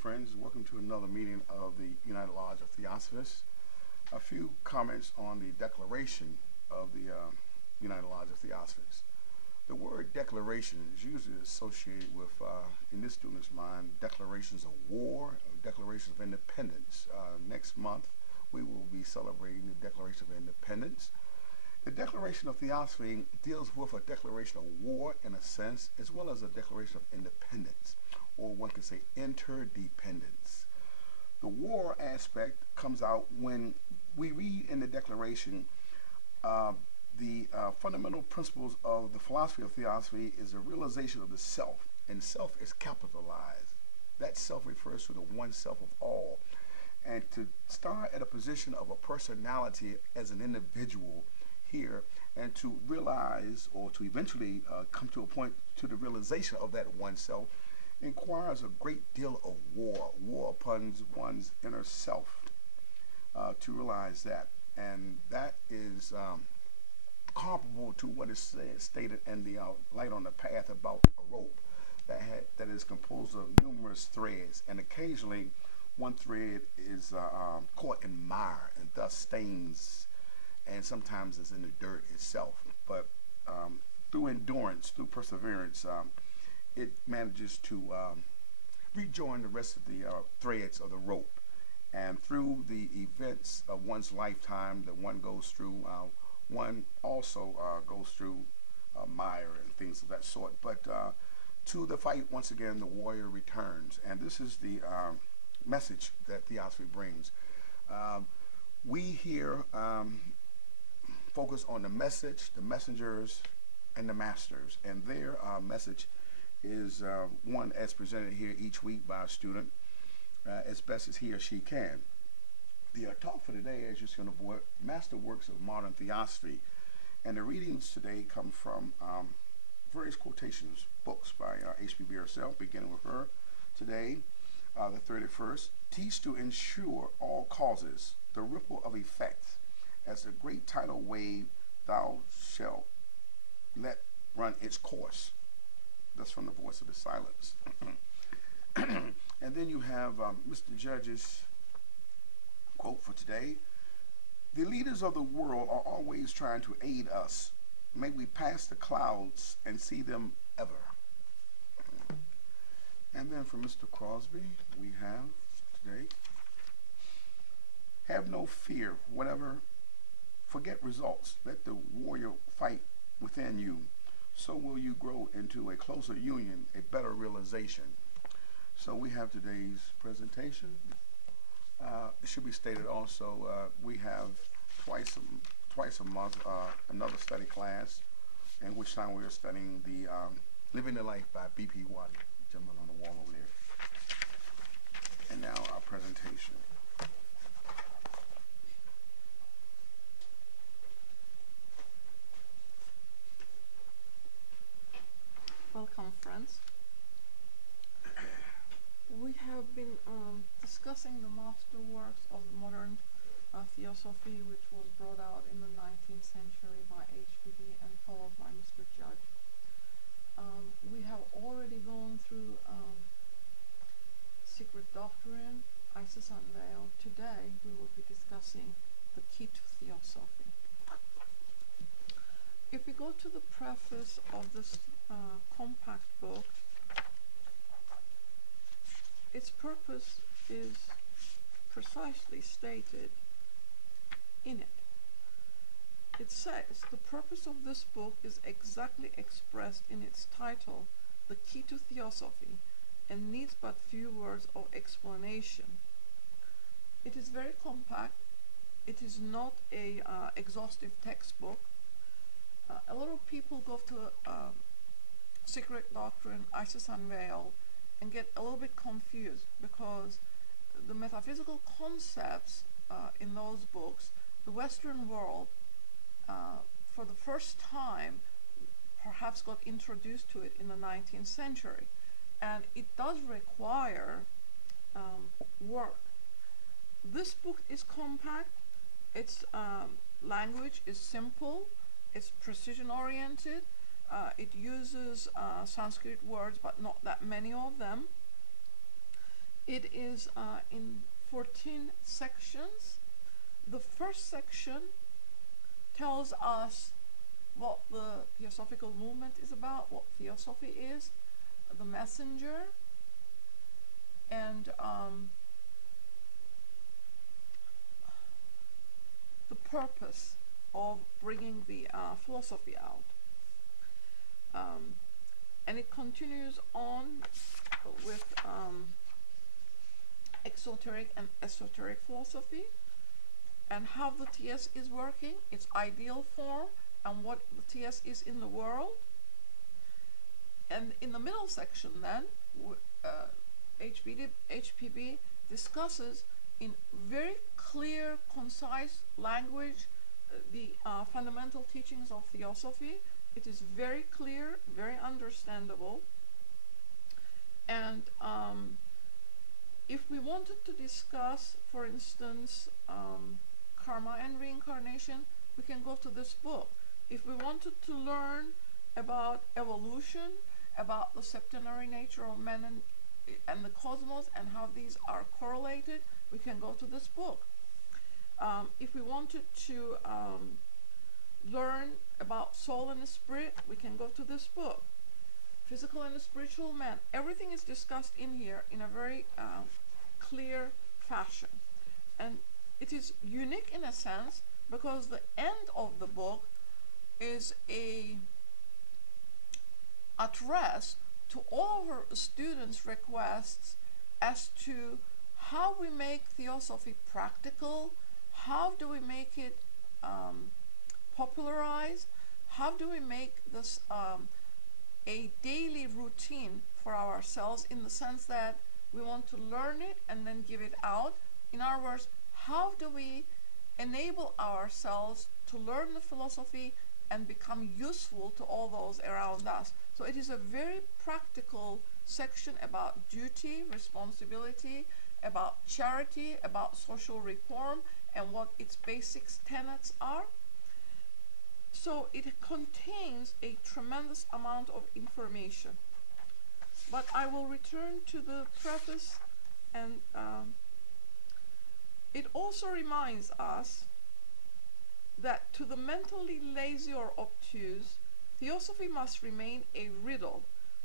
friends. Welcome to another meeting of the United Lodge of Theosophists. A few comments on the declaration of the United Lodge of Theosophists. The word declaration is usually associated with, in this student's mind, declarations of war, or declarations of independence. Next month, we will be celebrating the Declaration of Independence. The Declaration of Theosophy deals with a declaration of war, in a sense, as well as a declaration of independence, or one could say interdependence. The war aspect comes out when we read in the declaration the fundamental principles of the philosophy of Theosophy is a realization of the self, and self is capitalized. That self refers to the one self of all. And to start at a position of a personality as an individual here, and to realize or to eventually come to a point to the realization of that oneself requires a great deal of war upon one's inner self to realize that. And that is comparable to what is stated in the Light on the Path about a rope that is composed of numerous threads, and occasionally one thread is caught in mire and thus stains, and sometimes is in the dirt itself. But through endurance, through perseverance, it manages to rejoin the rest of the threads of the rope. And through the events of one's lifetime that one goes through, one also goes through mire and things of that sort. But to the fight, once again, the warrior returns. And this is the message that Theosophy brings. We here focus on the message, the messengers, and the masters. And their message is one as presented here each week by a student as best as he or she can. The talk for today, as you see on the board, Masterworks of Modern Theosophy. And the readings today come from various quotations, books by H.P.B. herself, beginning with her today, the 31st. Teach to ensure all causes, the ripple of effect, as the great tidal wave thou shalt let run its course. That's from the Voice of the Silence. And then you have Mr. Judge's quote for today. The leaders of the world are always trying to aid us. May we pass the clouds and see them ever. And then from Mr. Crosby, we have today, have no fear, whatever, forget results. Let the warrior fight within you. So will you grow into a closer union, a better realization. So we have today's presentation. It should be stated also, we have twice a month another study class, in which time we are studying the Living the Life by B.P. Waddy, gentleman on the wall over there. And now our presentation. Welcome, friends. We have been discussing the Masterworks of modern Theosophy, which was brought out in the 19th century by H.P.B. and followed by Mr. Judge. We have already gone through Secret Doctrine, Isis Unveiled. Today we will be discussing the key to Theosophy. If we go to the preface of this compact book, its purpose is precisely stated in it. It says, the purpose of this book is exactly expressed in its title, The Key to Theosophy, and needs but few words of explanation. It is very compact. It is not a exhaustive textbook. A lot of people go to Secret Doctrine, Isis Unveiled, and get a little bit confused because the metaphysical concepts in those books, the Western world, for the first time, perhaps got introduced to it in the 19th century. And it does require work. This book is compact, its language is simple, it's precision-oriented, it uses Sanskrit words, but not that many of them. It is in 14 sections. The first section tells us what the Theosophical movement is about, what Theosophy is, the messenger, and the purpose of bringing the philosophy out. And it continues on with exoteric and esoteric philosophy, and how the TS is working, its ideal form, and what the TS is in the world. And in the middle section then, HPB discusses in very clear, concise language the fundamental teachings of Theosophy. It is very clear, very understandable. And if we wanted to discuss, for instance, karma and reincarnation, we can go to this book. If we wanted to learn about evolution, about the septenary nature of man and the cosmos and how these are correlated, we can go to this book. If we wanted to learn about soul and the spirit, we can go to this book. Physical and the spiritual man, everything is discussed in here in a very clear fashion. And it is unique in a sense because the end of the book is a address to all of our students' requests as to how we make Theosophy practical, how do we make it popularized, how do we make this a daily routine for ourselves, in the sense that we want to learn it and then give it out. In other words, how do we enable ourselves to learn the philosophy and become useful to all those around us? So it is a very practical section about duty, responsibility, about charity, about social reform, and what its basic tenets are. So it contains a tremendous amount of information. But I will return to the preface, and it also reminds us that to the mentally lazy or obtuse, Theosophy must remain a riddle,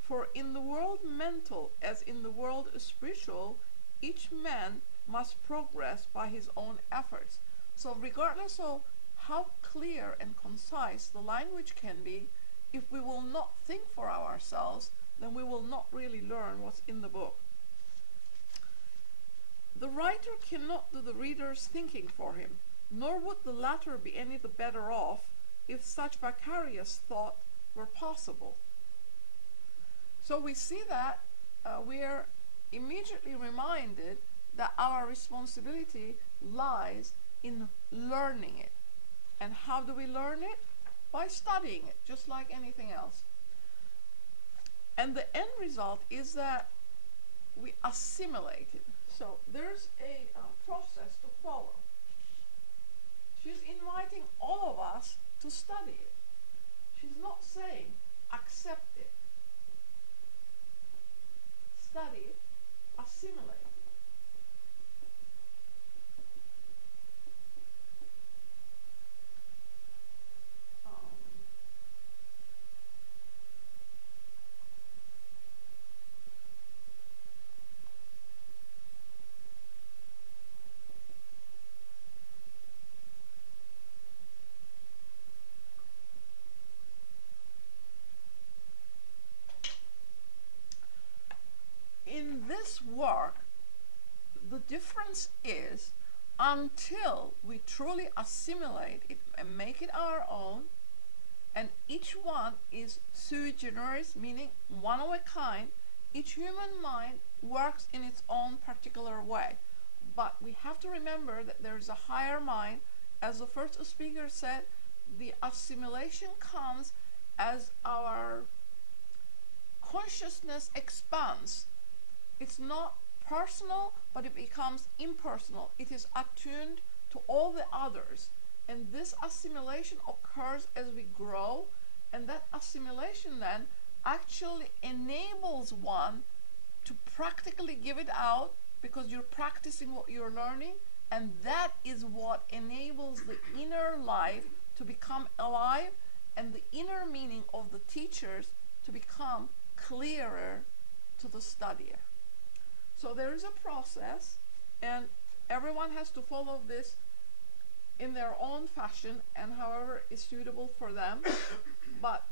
for in the world mental as in the world spiritual, each man must progress by his own efforts. So regardless of how clear and concise the language can be, if we will not think for ourselves, then we will not really learn what's in the book. The writer cannot do the reader's thinking for him, nor would the latter be any the better off if such vicarious thought were possible. So we see that we are immediately reminded that our responsibility lies in learning it. And how do we learn it? By studying it, just like anything else. And the end result is that we assimilate it. So there's a process to follow. She's inviting all of us to study it. She's not saying accept it. Study it, assimilate it. In this work, the difference is until we truly assimilate it and make it our own, and each one is sui generis, meaning one of a kind, each human mind works in its own particular way. But we have to remember that there is a higher mind. As the first speaker said, the assimilation comes as our consciousness expands. It's not personal, but it becomes impersonal. It is attuned to all the others. And this assimilation occurs as we grow, and that assimilation then actually enables one to practically give it out, because you're practicing what you're learning, and that is what enables the inner life to become alive and the inner meaning of the teachers to become clearer to the studier. So there is a process, and everyone has to follow this in their own fashion and however is suitable for them, but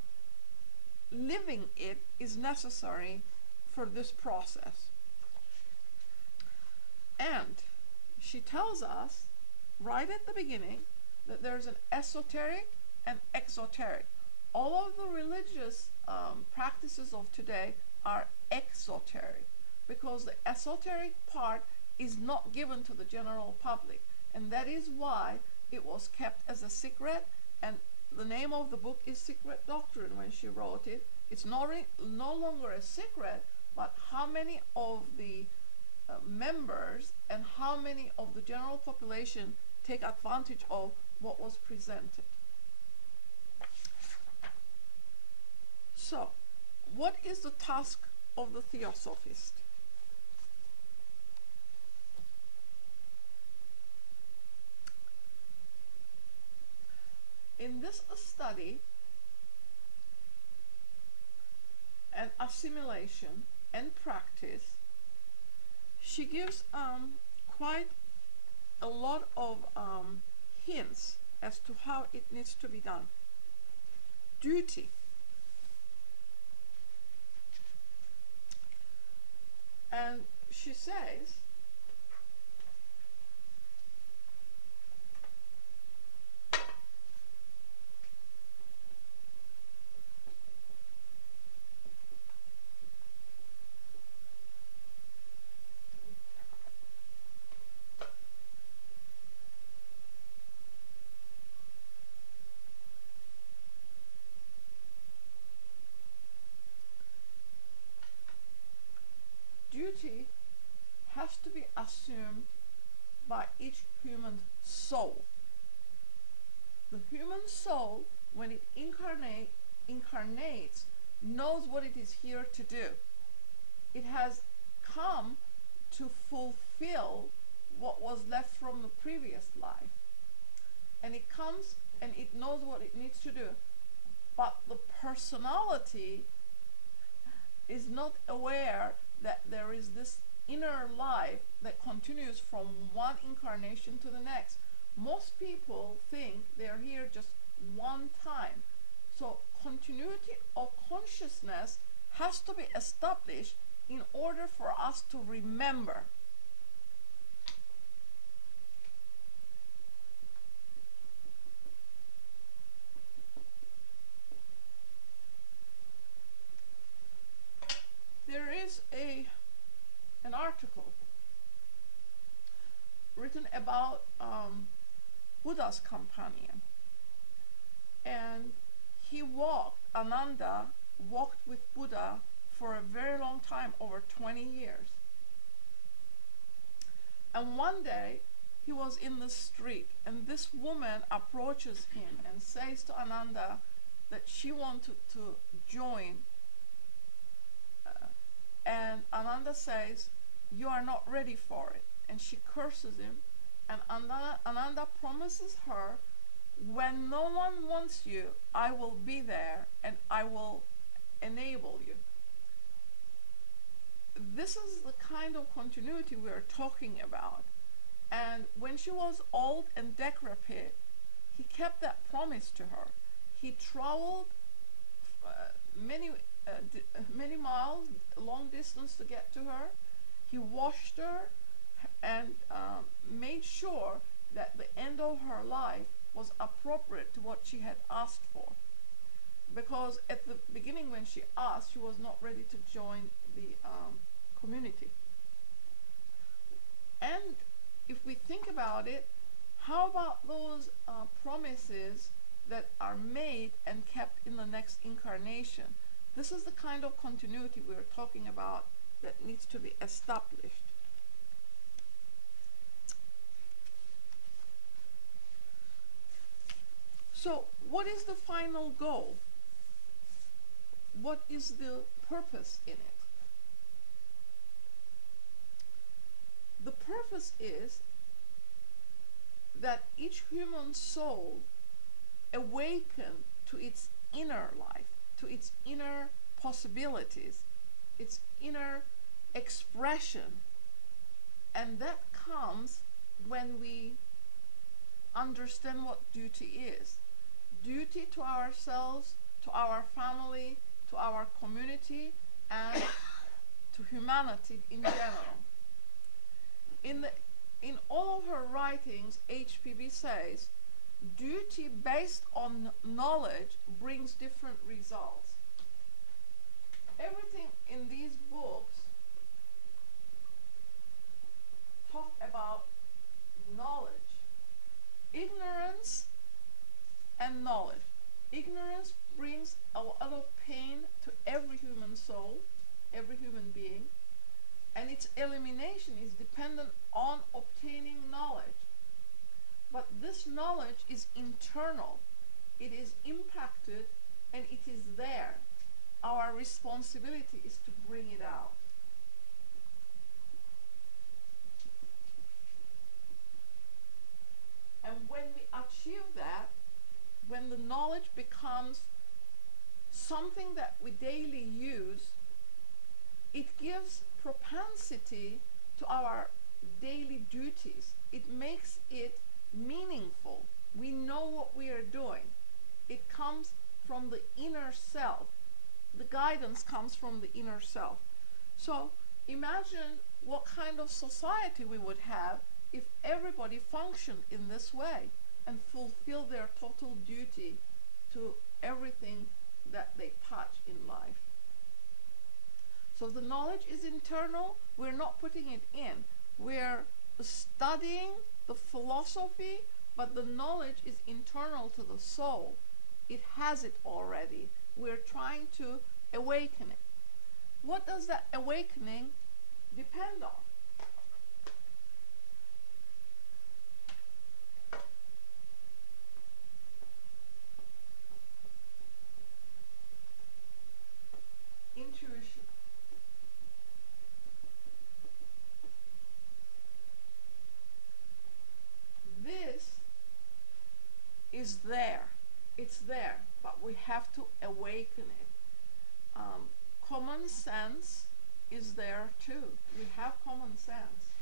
living it is necessary for this process. And she tells us right at the beginning that there's an esoteric and exoteric. All of the religious practices of today are exoteric, because the esoteric part is not given to the general public, and that is why it was kept as a secret, and the name of the book is Secret Doctrine when she wrote it. It's no longer a secret, but how many of the members and how many of the general population take advantage of what was presented. So, what is the task of the Theosophist? In this study and assimilation and practice, she gives quite a lot of hints as to how it needs to be done. Duty. And she says, duty has to be assumed by each human soul. The human soul, when it incarnates, knows what it is here to do. It has come to fulfill what was left from the previous life. And it comes and it knows what it needs to do. But the personality is not aware that there is this inner life that continues from one incarnation to the next. Most people think they're here just one time. So continuity of consciousness has to be established in order for us to remember. There is an article written about Buddha's companion, and Ananda walked with Buddha for a very long time, over 20 years. And one day he was in the street, and this woman approaches him and says to Ananda that she wanted to join. And Ananda says, "You are not ready for it." And she curses him. And Ananda promises her, "When no one wants you, I will be there and I will enable you." This is the kind of continuity we are talking about. And when she was old and decrepit, he kept that promise to her. He traveled many miles, long distance to get to her. He washed her and made sure that the end of her life was appropriate to what she had asked for. Because at the beginning when she asked, she was not ready to join the community. And if we think about it, how about those promises that are made and kept in the next incarnation? This is the kind of continuity we're talking about that needs to be established. So, what is the final goal? What is the purpose in it? purpose is that each human soul awaken to its inner life, to its inner possibilities, its inner expression. And that comes when we understand what duty is. Duty to ourselves, to our family, to our community, and to humanity in general. In all of her writings, HPB says, duty based on knowledge brings different results. Everything in these books talk about knowledge, ignorance and knowledge. Ignorance brings a lot of pain to every human soul, every human being, and its elimination is dependent on obtaining knowledge. But this knowledge is internal, it is impacted, and it is there. Our responsibility is to bring it out. And when we achieve that, when the knowledge becomes something that we daily use, it gives propensity to our daily duties. It makes it meaningful. We know what we are doing. It comes from the inner self. The guidance comes from the inner self. So imagine what kind of society we would have if everybody functioned in this way and fulfill their total duty to everything that they touch in life. So the knowledge is internal. We're not putting it in. We're studying the philosophy, but the knowledge is internal to the soul. It has it already. We're trying to awaken it. What does that awakening depend on? Intuition. This is there. It's there, but we have to awaken it. Common sense is there too. We have common sense.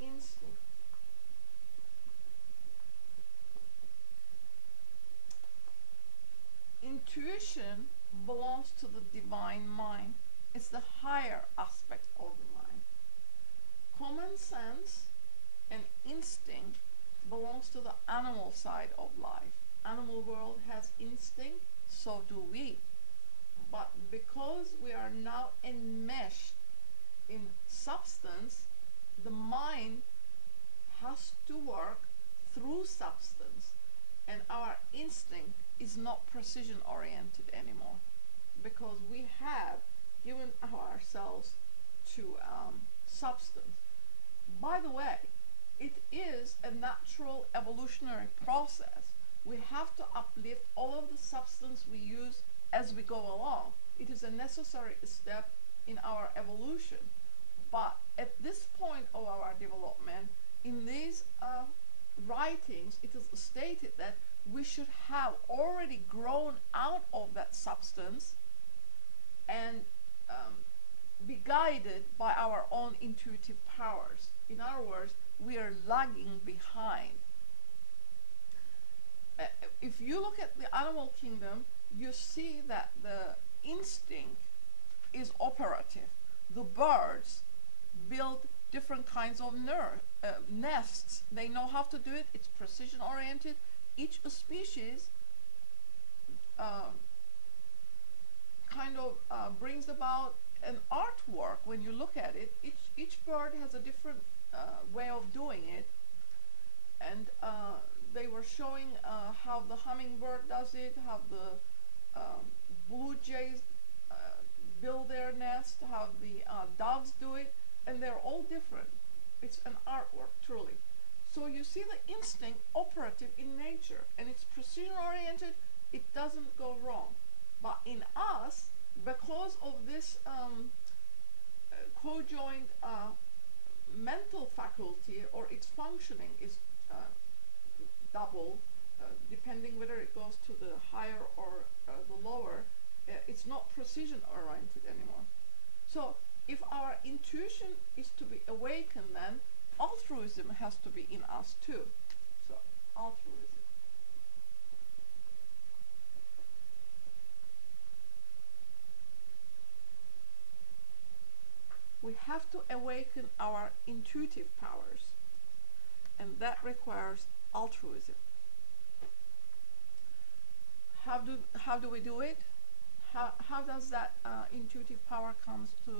Instinct. Intuition belongs to the divine mind. It's the higher aspect of the mind. Common sense and instinct belongs to the animal side of life. Animal world has instinct, so do we. But because we are now enmeshed in substance, the mind has to work through substance, and our instinct is not precision oriented anymore, because we have given ourselves to substance. By the way, it is a natural evolutionary process. We have to uplift all of the substance we use as we go along. It is a necessary step in our evolution. But at this point of our development, in these writings, it is stated that we should have already grown out of that substance and be guided by our own intuitive powers. In other words, we are lagging behind. If you look at the animal kingdom, you see that the instinct is operative. The birds build different kinds of nests. They know how to do it. It's precision oriented. Each species kind of brings about an artwork when you look at it. Each bird has a different way of doing it, and they were showing how the hummingbird does it, how the blue jays build their nest, how the doves do it, and they're all different. It's an artwork, truly. So you see the instinct operative in nature, and it's precision oriented, it doesn't go wrong. But in us, because of this co-joined mental faculty, or its functioning is double, depending whether it goes to the higher or the lower, it's not precision oriented anymore. So if our intuition is to be awakened, then altruism has to be in us too. So altruism. We have to awaken our intuitive powers, and that requires altruism. How do we do it? How does that intuitive power comes to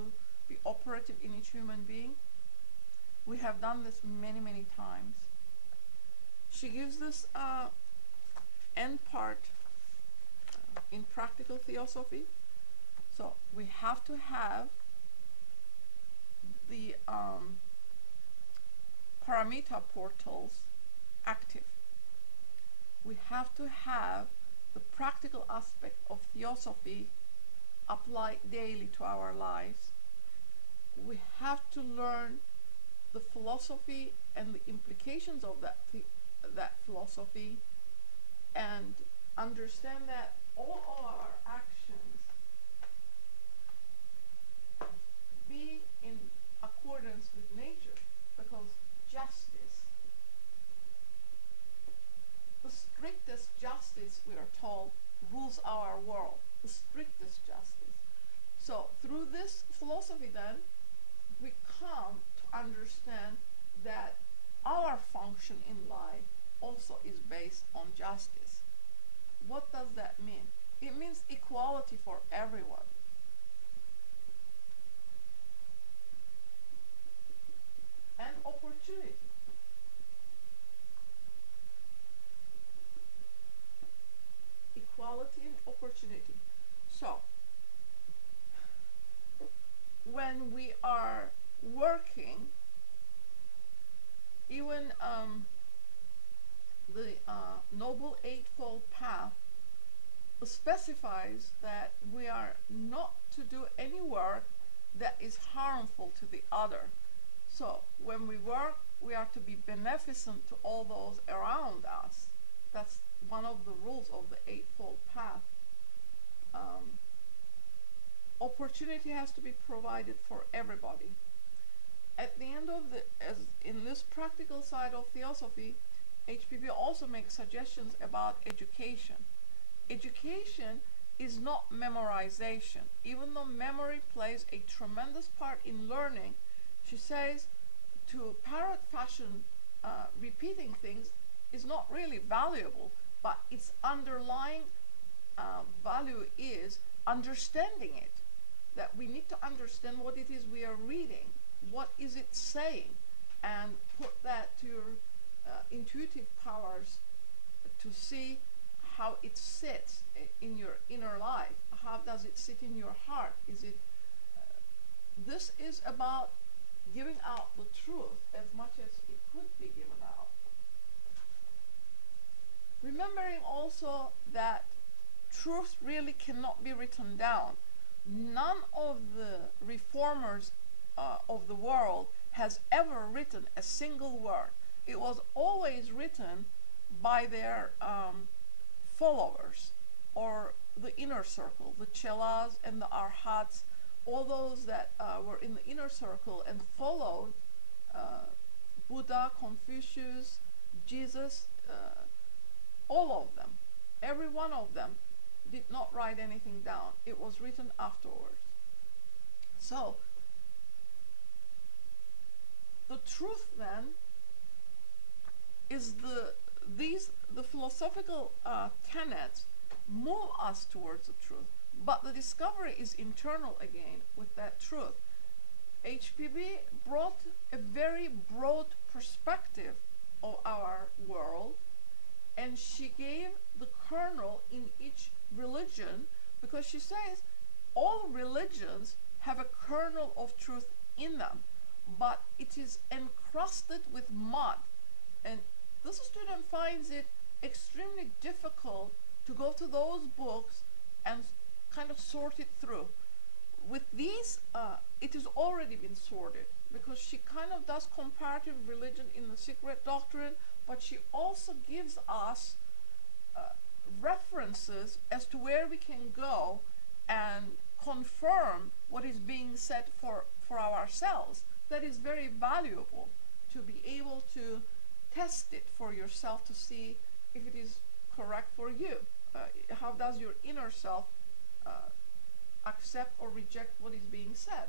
be operative in each human being? We have done this many, many times. She gives this end part in practical theosophy. So we have to have the paramita portals active. We have to have the practical aspect of theosophy applied daily to our lives. We have to learn the philosophy and the implications of that philosophy, and understand that all our actions be in accordance with nature, because justice, the strictest justice, we are told, rules our world, the strictest justice. So through this philosophy then, we come to understand that our function in life also is based on justice. What does that mean? It means equality for everyone. And opportunity. Equality and opportunity. So, when we are working, even the Noble Eightfold Path specifies that we are not to do any work that is harmful to the other. So when we work, we are to be beneficent to all those around us. That's one of the rules of the Eightfold Path. Opportunity has to be provided for everybody. At the end of as in this practical side of theosophy, HPB also makes suggestions about education. Education is not memorization. Even though memory plays a tremendous part in learning, she says to parrot fashion repeating things is not really valuable, but its underlying value is understanding it. That we need to understand what it is we are reading, what is it saying, and put that to your intuitive powers to see how it sits in your inner life. How does it sit in your heart? Is it? This is about giving out the truth as much as it could be given out. Remembering also that truth really cannot be written down. None of the reformers of the world has ever written a single word. It was always written by their followers, or the inner circle, the chelas and the arhats, all those that were in the inner circle and followed Buddha, Confucius, Jesus, all of them, every one of them did not write anything down. It was written afterwards. So the truth then is the philosophical tenets move us towards the truth, but the discovery is internal again with that truth. HPB brought a very broad perspective of our world, and she gave the kernel in each religion, because she says all religions have a kernel of truth in them, but it is encrusted with mud, And this student finds it extremely difficult to go to those books and kind of sort it through. With these, it has already been sorted, because she kind of does comparative religion in the Secret Doctrine, but she also gives us references as to where we can go and confirm what is being said for ourselves. That is very valuable, to be able to test it for yourself to see if it is correct for you. How does your inner self accept or reject what is being said?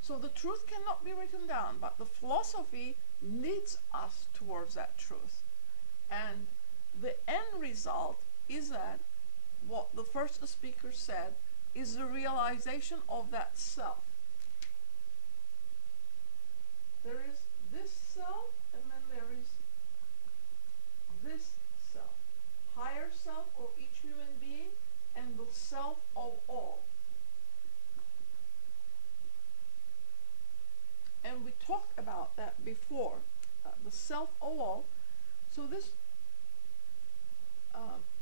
So the truth cannot be written down, but the philosophy leads us towards that truth. And the end result is that what the first speaker said is the realization of that self. There is this self, and then there is this self. Higher self of each human being, and the self of all. And we talked about that before, the self of all. So this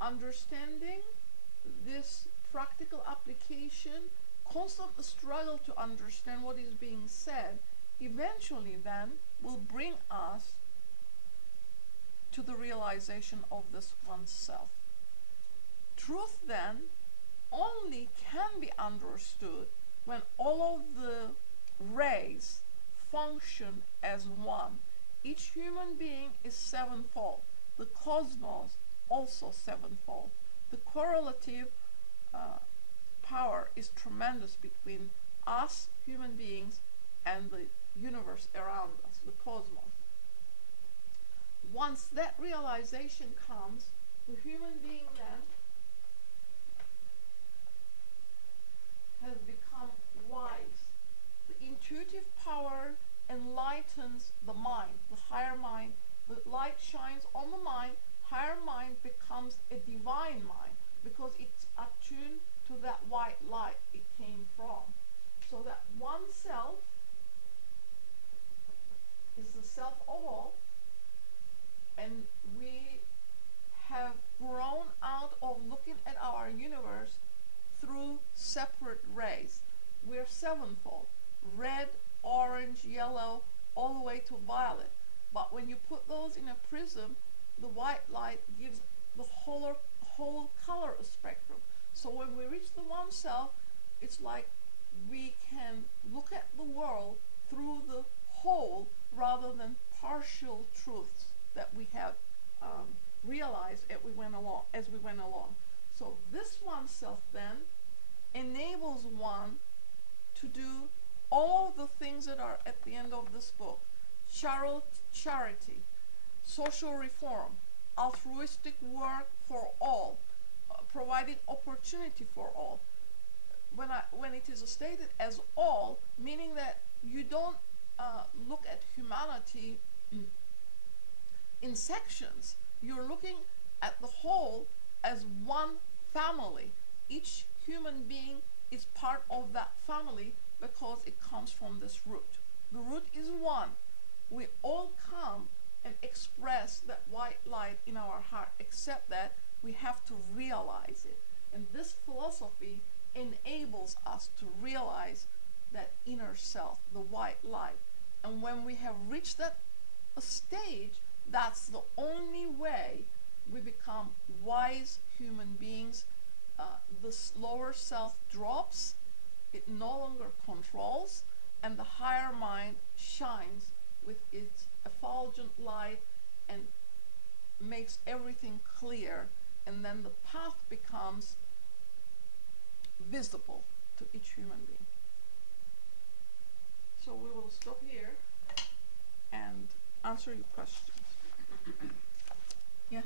understanding, this practical application, constant struggle to understand what is being said, eventually then will bring us to the realization of this oneself. Truth then only can be understood when all of the rays function as one. Each human being is sevenfold. The cosmos also sevenfold. The correlative power is tremendous between us, human beings, and the universe around us, the cosmos. Once that realization comes, the human being then has become wise. The intuitive power enlightens the mind, the higher mind. The light shines on the mind. Higher mind becomes a divine mind, because it's attuned to that white light it came from. So that one self is the self of all, and we have grown out of looking at our universe through separate rays. We're sevenfold: red, orange, yellow, all the way to violet. But when you put those in a prism, the white light gives the whole color spectrum. So when we reach the one self, it's like we can look at the world through the whole rather than partial truths that we have realized as we went along. So this one self then enables one to do all the things that are at the end of this book: charity, social reform, altruistic work for all, providing opportunity for all. When it is stated as all, meaning that you don't look at humanity in sections. You're looking at the whole as one family. Each human being is part of that family because it comes from this root. The root is one. We all come and express that white light in our heart, except that we have to realize it. And this philosophy enables us to realize that inner self, the white light. And when we have reached that stage, that's the only way we become wise human beings. The lower self drops, it no longer controls, and the higher mind shines with its effulgent light and makes everything clear, and then the path becomes visible to each human being. So we will stop here and answer your questions. Yeah.